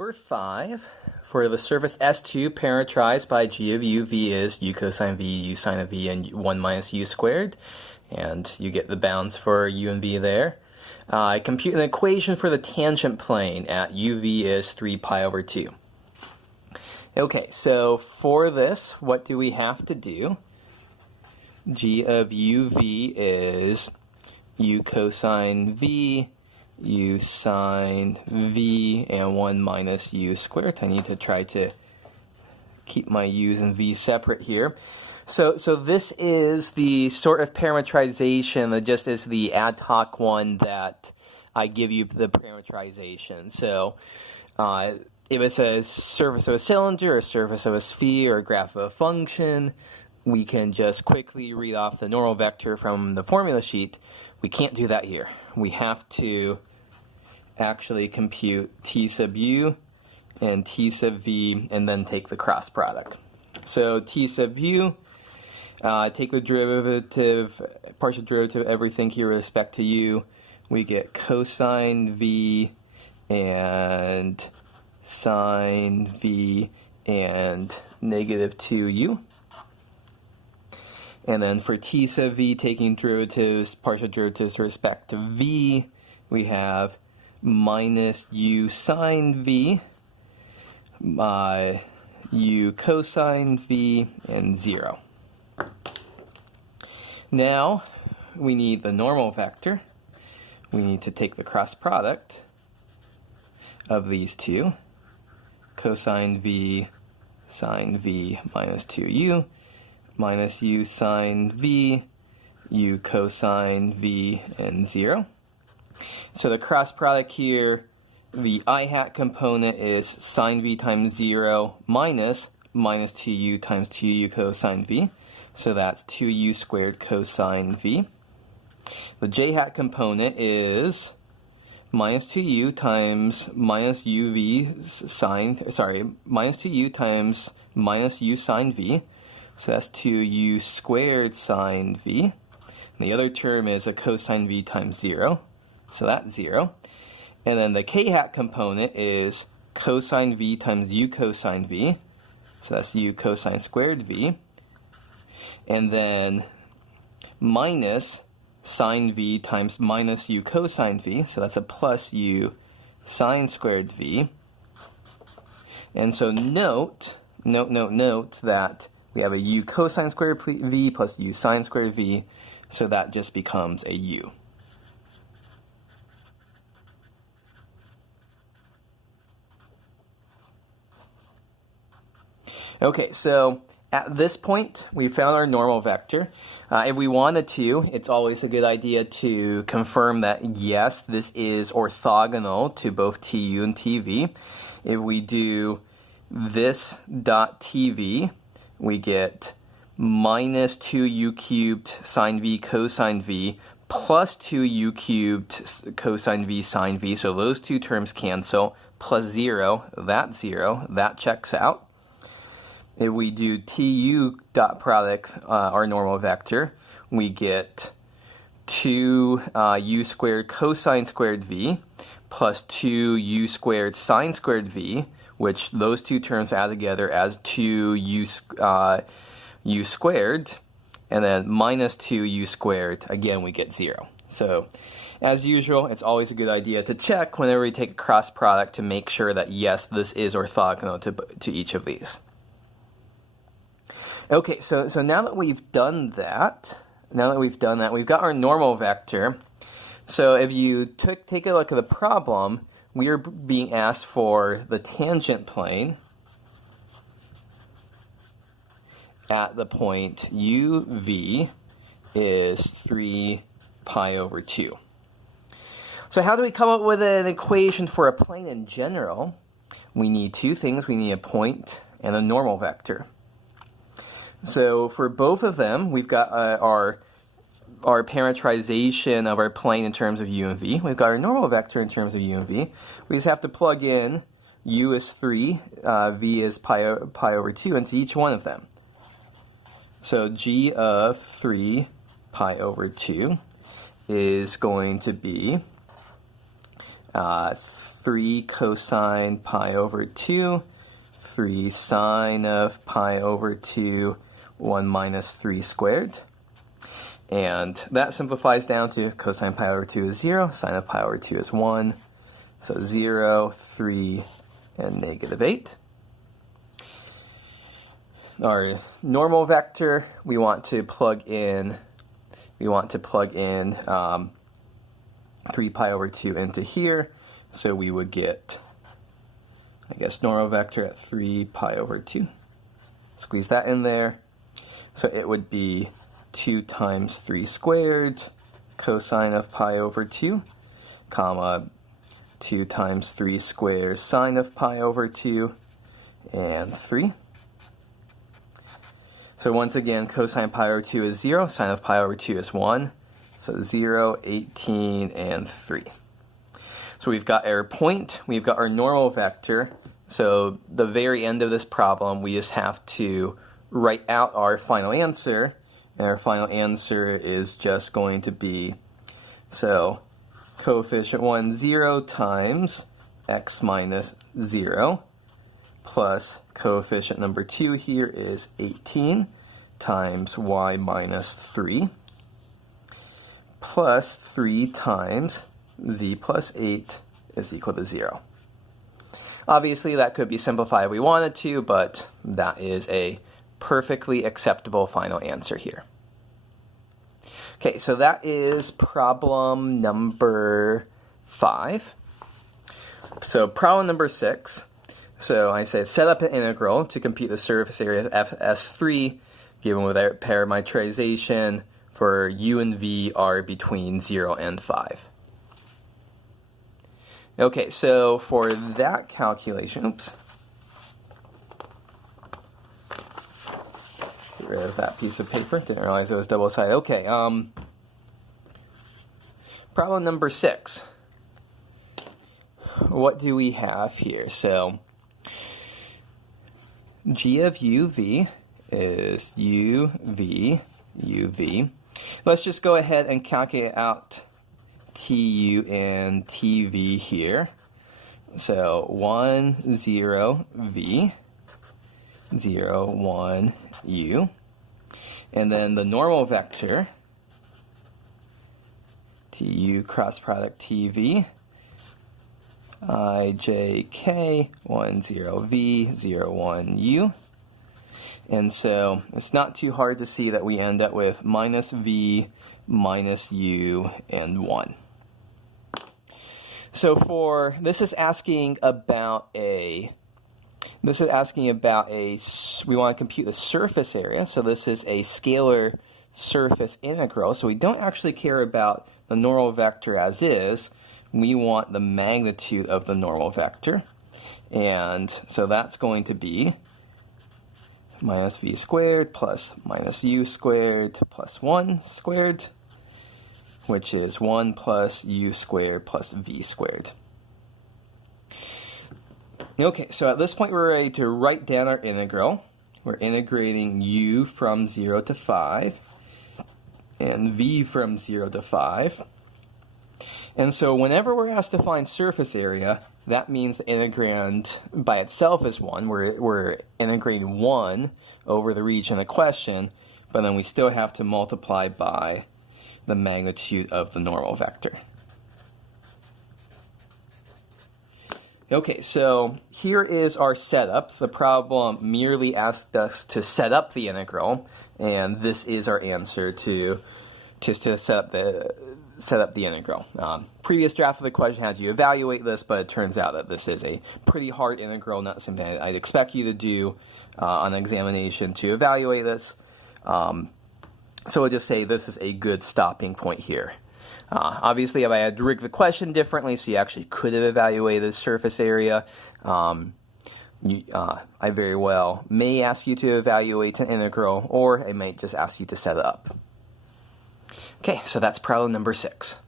Number 5, for the surface S2 parametrized by g of u, v is u cosine v, u sine of v, and 1 minus u squared. And you get the bounds for u and v there. I compute an equation for the tangent plane at uv is 3 pi over 2. Okay, so for this, what do we have to do? G of uv is u cosine v, u sine v, and 1 minus u squared. I need to try to keep my u's and v's separate here. So this is the sort of parametrization that just is the ad hoc one that I give you the parametrization. So if it's a surface of a cylinder, or a surface of a sphere, or a graph of a function, we can just quickly read off the normal vector from the formula sheet. We can't do that here. We have to actually compute t sub u and t sub v and then take the cross product. So t sub u, take the derivative, partial derivative of everything here with respect to u. We get cosine v and sine v and negative 2u. And then for t sub v, taking derivatives, partial derivatives with respect to v, we have minus u sine v, u cosine v, and 0. Now, we need the normal vector. We need to take the cross product of these two. Cosine v, sine v minus 2u, minus u sine v, u cosine v, and 0. So the cross product here, the I hat component is sine v times 0 minus 2u times 2u cosine v. So that's 2u squared cosine v. The j hat component is minus 2u times minus uv sine, minus 2u times minus u sine v. So that's 2u squared sine v. And the other term is a cosine v times 0. So that's 0. And then the k hat component is cosine v times u cosine v. So that's u cosine squared v. And then minus sine v times minus u cosine v. So that's a plus u sine squared v. And so note that we have a u cosine squared v plus u sine squared v. So that just becomes a u. Okay, so at this point, we found our normal vector. If we wanted to, it's always a good idea to confirm that, yes, this is orthogonal to both tu and tv. If we do this dot tv, we get minus 2u cubed sine v cosine v plus 2u cubed cosine v sine v. So those two terms cancel. Plus 0, that checks out. If we do tu dot product, our normal vector, we get 2u squared cosine squared v plus 2u squared sine squared v, which those two terms add together as 2u u squared, and then minus 2u squared, again we get 0. So as usual, it's always a good idea to check whenever we take a cross product to make sure that, yes, this is orthogonal to each of these. Okay, so now that we've done that, we've got our normal vector. So if you take a look at the problem, we are being asked for the tangent plane at the point uv is 3 pi over 2. So how do we come up with an equation for a plane in general? We need two things. We need a point and a normal vector. So for both of them, we've got our parametrization of our plane in terms of u and v. We've got our normal vector in terms of u and v. We just have to plug in u is 3, v is pi over 2 into each one of them. So g of 3 pi over 2 is going to be 3 cosine pi over 2, 3 sine of pi over 2, 1 minus 3 squared. And that simplifies down to cosine pi over 2 is 0, sine of pi over 2 is 1. So 0, 3, and negative 8. Our normal vector, we want to plug in 3 pi over 2 into here. So we would get, I guess, normal vector at 3 pi over 2. Squeeze that in there. So it would be 2 times 3 squared cosine of pi over 2, comma 2 times 3 squared sine of pi over 2, and 3. So once again, cosine pi over 2 is 0, sine of pi over 2 is 1. So 0, 18, and 3. So we've got our point, we've got our normal vector. So the very end of this problem, we just have to write out our final answer. And our final answer is just going to be, so coefficient 1, 0 times x minus 0 plus coefficient number 2 here is 18 times y minus 3 plus 3 times z plus 8 is equal to 0. Obviously, that could be simplified if we wanted to, but that is a perfectly acceptable final answer here. Okay, so that is problem number 5. So problem number 6. So I said set up an integral to compute the surface area of FS3 given without parametrization for u and v are between 0 and 5. Okay, so for that calculation, oops. Get rid of that piece of paper. Didn't realize it was double-sided. Okay, problem number 6. What do we have here? So g of uv is uv. Let's just go ahead and calculate out tu and tv here. So 1, 0, v, 0, 1, u. And then the normal vector, tu cross product tv, I, j, k, 1, 0, v, 0, 1, u. And so it's not too hard to see that we end up with minus v, minus u, and 1. So for, this is asking about we want to compute the surface area. So this is a scalar surface integral. So we don't actually care about the normal vector as is. We want the magnitude of the normal vector. And so that's going to be minus v squared plus minus u squared plus 1 squared, which is 1 plus u squared plus v squared. Okay, so at this point we're ready to write down our integral. We're integrating u from 0 to 5 and v from 0 to 5. And so whenever we're asked to find surface area, that means the integrand by itself is 1. We're integrating 1 over the region of question, but then we still have to multiply by the magnitude of the normal vector. Okay, so here is our setup. The problem merely asked us to set up the integral, and this is our answer to set up the integral. Previous draft of the question had you evaluate this, but it turns out that this is a pretty hard integral, not something I'd expect you to do on examination to evaluate this. So we'll just say this is a good stopping point here. Obviously, if I had rigged the question differently, so you actually could have evaluated the surface area, I very well may ask you to evaluate an integral, or I might just ask you to set it up. Okay, so that's problem number 6.